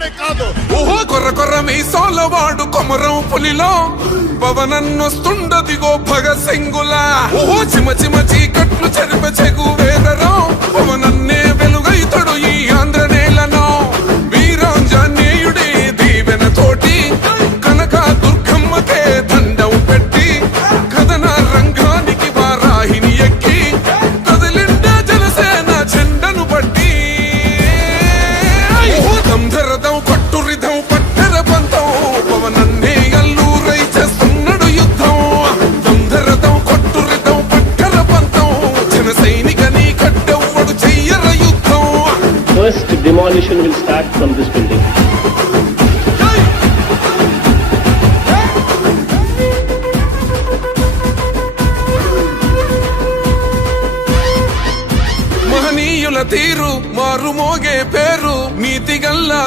తెలంగాణనే కాదు. ఓహో కొర్ర కొర్ర మీసాలవాడు కొమరం పులిలో పవనన్నొస్తుండదిగో భగత్ సింగులా. ఓహో చిమ చిమ చీకట్లు చెరిప చెగు వేదరో పవనన్నే వెలుగైతడు ఈ ఆంధ్ర నేలను. వీరాంజనేయుడి దీవెన తోటి కనక దుర్గమ్మకే దండం పెట్టి కథన రంగానికి వారాహిని ఎక్కి కదిలిండ జనసేన జెండను బట్టి. దంధరదం కొట్టురిదం పట్టర పంతం పవనన్నే అల్లూరై చేస్తున్నాడు యుద్ధం. దంధరదం కొట్టురిదం పట్టర పంతం జన సైనిక నీ కట్టెవ్వడు చెయ్యర యుద్ధం. First demolition will start from this building. మహనీయుల తీరు మారు మోగే పేరు నీతిగల్లా